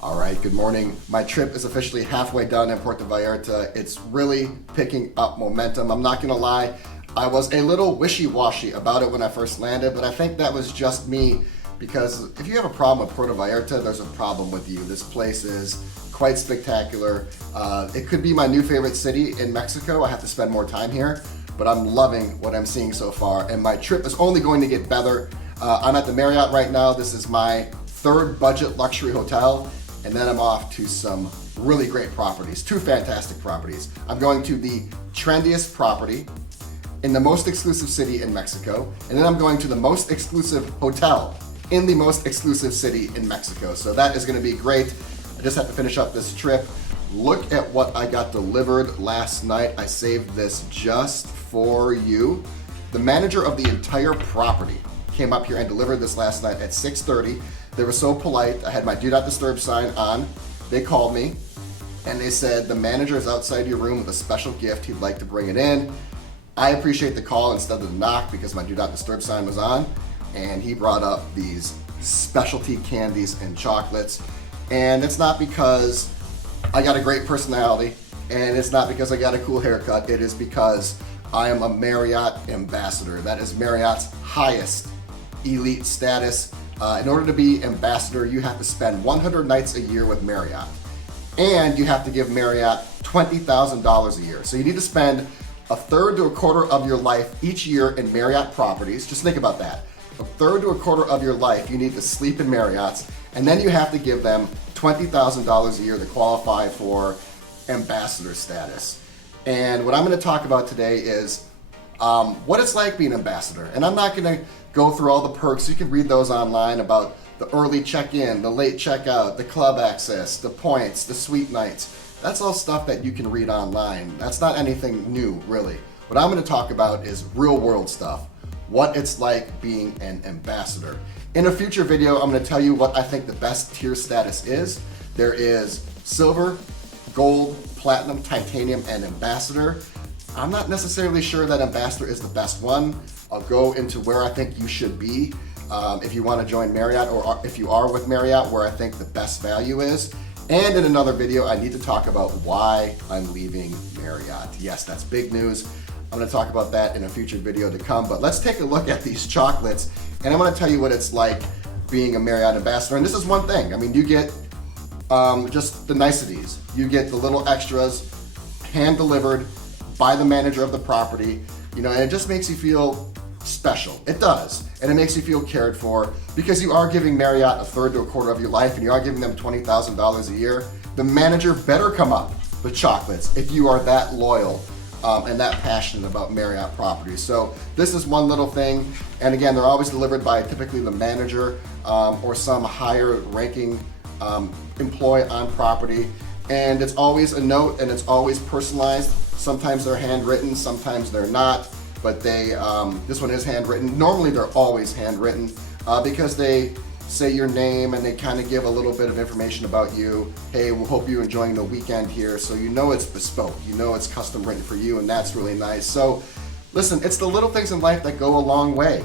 All right, good morning. My trip is officially halfway done in Puerto Vallarta. It's really picking up momentum. I'm not gonna lie, I was a little wishy-washy about it when I first landed, but I think that was just me because if you have a problem with Puerto Vallarta, there's a problem with you. This place is quite spectacular. It could be my new favorite city in Mexico. I have to spend more time here, but I'm loving what I'm seeing so far, and my trip is only going to get better. I'm at the Marriott right now. This is my third budget luxury hotel. And then I'm off to some really great properties, two fantastic properties. I'm going to the trendiest property in the most exclusive city in Mexico, and then I'm going to the most exclusive hotel in the most exclusive city in Mexico. So that is gonna be great. I just have to finish up this trip. Look at what I got delivered last night. I saved this just for you. The manager of the entire property came up here and delivered this last night at 6:30. They were so polite. I had my do not disturb sign on. They called me and they said, the manager is outside your room with a special gift. He'd like to bring it in. I appreciate the call instead of the knock because my do not disturb sign was on. And he brought up these specialty candies and chocolates. And it's not because I got a great personality and it's not because I got a cool haircut. It is because I am a Marriott ambassador. That is Marriott's highest elite status. In order to be ambassador, you have to spend 100 nights a year with Marriott. And you have to give Marriott $20,000 a year. So you need to spend a third to a quarter of your life each year in Marriott properties. Just think about that. A third to a quarter of your life you need to sleep in Marriotts, and then you have to give them $20,000 a year to qualify for ambassador status. And what I'm gonna talk about today is what it's like being an ambassador. And I'm not gonna go through all the perks. You can read those online about the early check-in, the late checkout, the club access, the points, the suite nights. That's all stuff that you can read online. That's not anything new, really. What I'm gonna talk about is real world stuff. What it's like being an ambassador. In a future video, I'm gonna tell you what I think the best tier status is. There is silver, gold, platinum, titanium, and ambassador. I'm not necessarily sure that ambassador is the best one. I'll go into where I think you should be if you want to join Marriott, or if you are with Marriott, where I think the best value is. And in another video, I need to talk about why I'm leaving Marriott. Yes, that's big news. I'm gonna talk about that in a future video to come, but let's take a look at these chocolates, and I'm gonna tell you what it's like being a Marriott ambassador. And this is one thing. I mean, you get just the niceties. You get the little extras, hand-delivered by the manager of the property, and it just makes you feel special. It does. And it makes you feel cared for because you are giving Marriott a third to a quarter of your life and you are giving them $20,000 a year. The manager better come up with chocolates if you are that loyal and that passionate about Marriott properties. So this is one little thing. And again, they're always delivered by typically the manager or some higher ranking employee on property. And it's always a note and it's always personalized. Sometimes they're handwritten, sometimes they're not, but this one is handwritten. Normally they're always handwritten because they say your name and they kind of give a little bit of information about you. Hey, we hope you're enjoying the weekend here. So it's bespoke, it's custom written for you, and that's really nice. So listen, it's the little things in life that go a long way.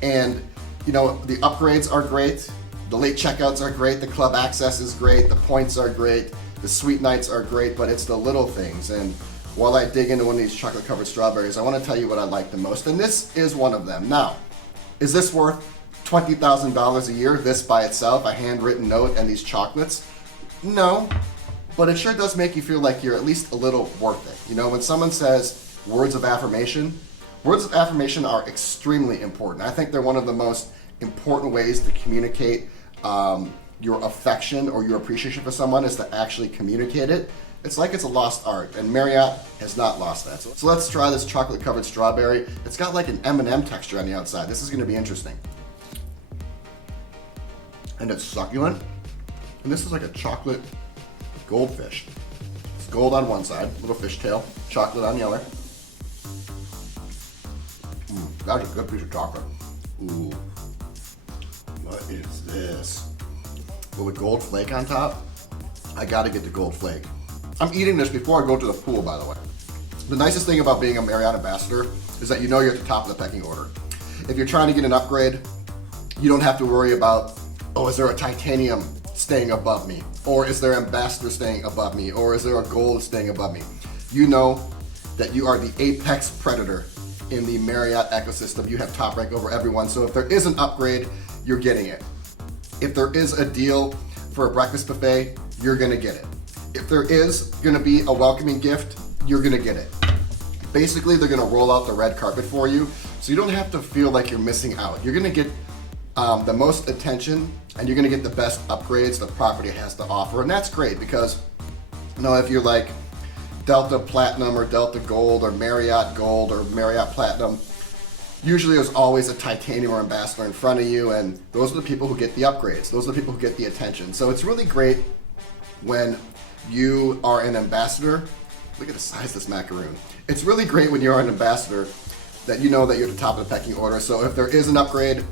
And the upgrades are great. The late checkouts are great. The club access is great. The points are great. The sweet nights are great, but it's the little things. And while I dig into one of these chocolate covered strawberries, I want to tell you what I like the most. And this is one of them. Now, is this worth $20,000 a year, this by itself, a handwritten note and these chocolates? No, but it sure does make you feel like you're at least a little worth it. When someone says words of affirmation are extremely important. I think they're one of the most important ways to communicate your affection or your appreciation for someone is to actually communicate it. It's like it's a lost art, and Marriott has not lost that. So let's try this chocolate covered strawberry. It's got like an M&M texture on the outside. This is gonna be interesting. And it's succulent. And this is like a chocolate goldfish. It's gold on one side, little fishtail, chocolate on the other. That's a good piece of chocolate. Ooh, what is this? With a gold flake on top, I gotta get the gold flake. I'm eating this before I go to the pool, by the way. The nicest thing about being a Marriott ambassador is that you're at the top of the pecking order. If you're trying to get an upgrade, you don't have to worry about, oh, is there a titanium staying above me? Or is there ambassador staying above me? Or is there a gold staying above me? You know that you are the apex predator in the Marriott ecosystem. You have top rank over everyone. So if there is an upgrade, you're getting it. If there is a deal for a breakfast buffet, you're gonna get it. If there is gonna be a welcoming gift, you're gonna get it. Basically, they're gonna roll out the red carpet for you, so you don't have to feel like you're missing out. You're gonna get the most attention, and you're gonna get the best upgrades the property has to offer, and that's great because, you know, if you're like Delta Platinum or Delta Gold or Marriott Gold or Marriott Platinum, usually there's always a titanium or ambassador in front of you, and those are the people who get the upgrades. Those are the people who get the attention. So it's really great when you are an ambassador. Look at the size of this macaroon. It's really great when you're an ambassador that you know that you're at the top of the pecking order. So if there is an upgrade,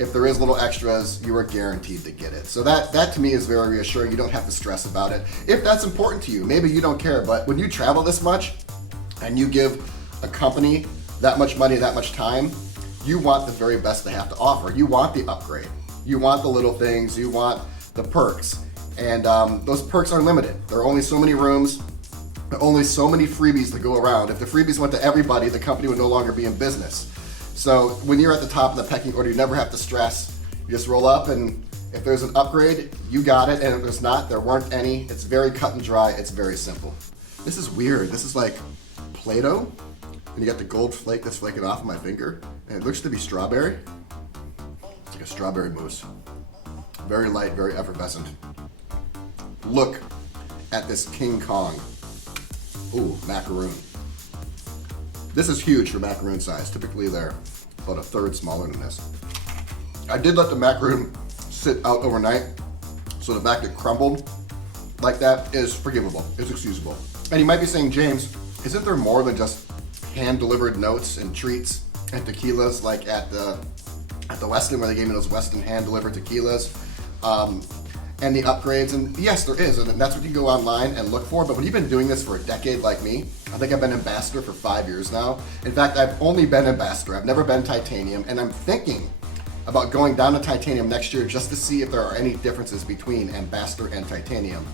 if there is little extras, you are guaranteed to get it. So that to me is very reassuring. You don't have to stress about it. If that's important to you, maybe you don't care, but when you travel this much and you give a company that much money, that much time, you want the very best they have to offer. You want the upgrade. You want the little things. You want the perks. And those perks are limited. There are only so many rooms. There are only so many freebies to go around. If the freebies went to everybody, the company would no longer be in business. So when you're at the top of the pecking order, you never have to stress. You just roll up, and if there's an upgrade, you got it. And if there's not, there weren't any. It's very cut and dry. It's very simple. This is weird. This is like Play-Doh. And you got the gold flake that's flaking off of my finger. And it looks to be strawberry. It's like a strawberry mousse. Very light, very effervescent. Look at this King Kong. Ooh, macaroon. This is huge for macaroon size. Typically they're about a third smaller than this. I did let the macaroon sit out overnight, so the fact it crumbled like that is forgivable, it's excusable. And you might be saying, James, isn't there more than just hand-delivered notes and treats and tequilas like at the Westin, where they gave me those Westin hand-delivered tequilas? And the upgrades, and yes, there is, and that's what you go online and look for. But when you've been doing this for a decade like me, I think I've been ambassador for 5 years now. In fact, I've only been ambassador. I've never been titanium, and I'm thinking about going down to titanium next year just to see if there are any differences between ambassador and titanium.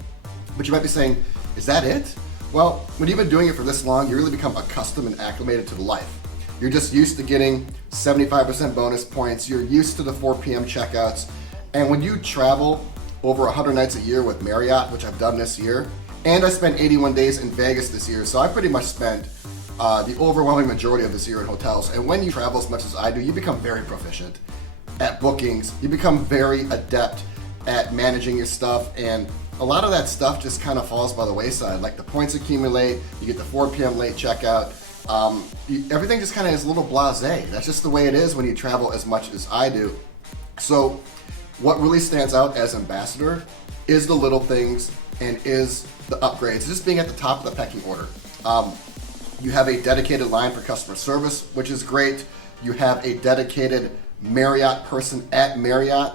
But you might be saying, is that it? Well, when you've been doing it for this long, you really become accustomed and acclimated to the life. You're just used to getting 75% bonus points. You're used to the 4 p.m. checkouts. And when you travel over 100 nights a year with Marriott, which I've done this year, and I spent 81 days in Vegas this year, so I pretty much spent the overwhelming majority of this year in hotels. And when you travel as much as I do, you become very proficient at bookings. You become very adept at managing your stuff, and a lot of that stuff just kind of falls by the wayside. Like the points accumulate, you get the 4 p.m. late checkout. Everything just kind of is a little blasé. That's just the way it is when you travel as much as I do. So what really stands out as ambassador is the little things and is the upgrades, just being at the top of the pecking order. You have a dedicated line for customer service, which is great. You have a dedicated Marriott person at Marriott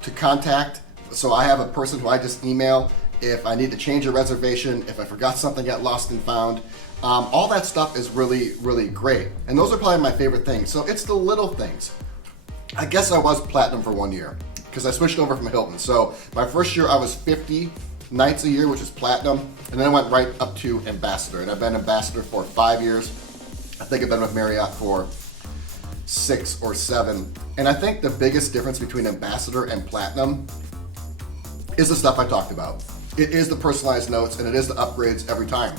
to contact. So I have a person who I just email if I need to change a reservation, if I forgot something, got lost and found. All that stuff is really, really great. And those are probably my favorite things. So it's the little things. I guess I was platinum for 1 year, because I switched over from Hilton. So my first year I was 50 nights a year, which is platinum, and then I went right up to ambassador. And I've been ambassador for 5 years. I think I've been with Marriott for 6 or 7. And I think the biggest difference between ambassador and platinum is the stuff I talked about. It is the personalized notes, and it is the upgrades every time.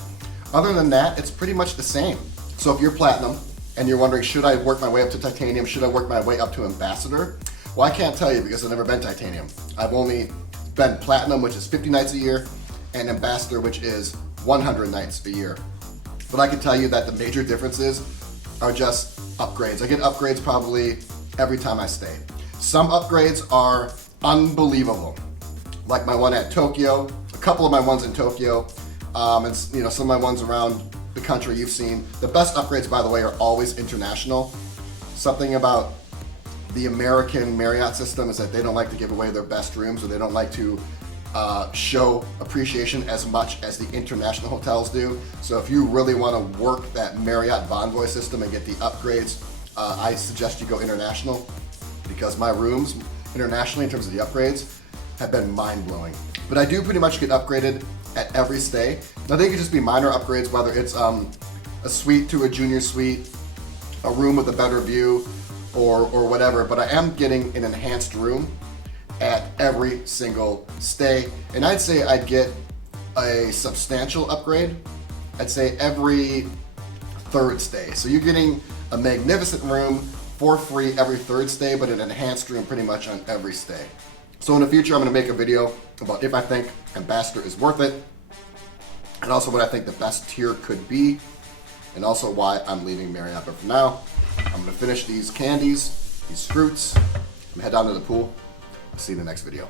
Other than that, it's pretty much the same. So if you're platinum and you're wondering, should I work my way up to titanium? Should I work my way up to ambassador? Well, I can't tell you because I've never been titanium. I've only been platinum, which is 50 nights a year, and ambassador, which is 100 nights a year. But I can tell you that the major differences are just upgrades. I get upgrades probably every time I stay. Some upgrades are unbelievable, like my one at Tokyo, a couple of my ones in Tokyo, and some of my ones around the country you've seen. The best upgrades, by the way, are always international. Something about the American Marriott system is that they don't like to give away their best rooms, or they don't like to show appreciation as much as the international hotels do. So if you really want to work that Marriott Bonvoy system and get the upgrades, I suggest you go international, because my rooms internationally, in terms of the upgrades, have been mind-blowing. But I do pretty much get upgraded at every stay. Now they could just be minor upgrades, whether it's a suite to a junior suite, a room with a better view, or whatever, but I am getting an enhanced room at every single stay. And I'd say I'd get a substantial upgrade, I'd say every third stay. So you're getting a magnificent room for free every third stay, but an enhanced room pretty much on every stay. So in the future, I'm gonna make a video about if I think Ambassador is worth it, and also what I think the best tier could be, and also why I'm leaving Marriott. But for now, I'm gonna finish these candies, these fruits, and head down to the pool. I'll see you in the next video.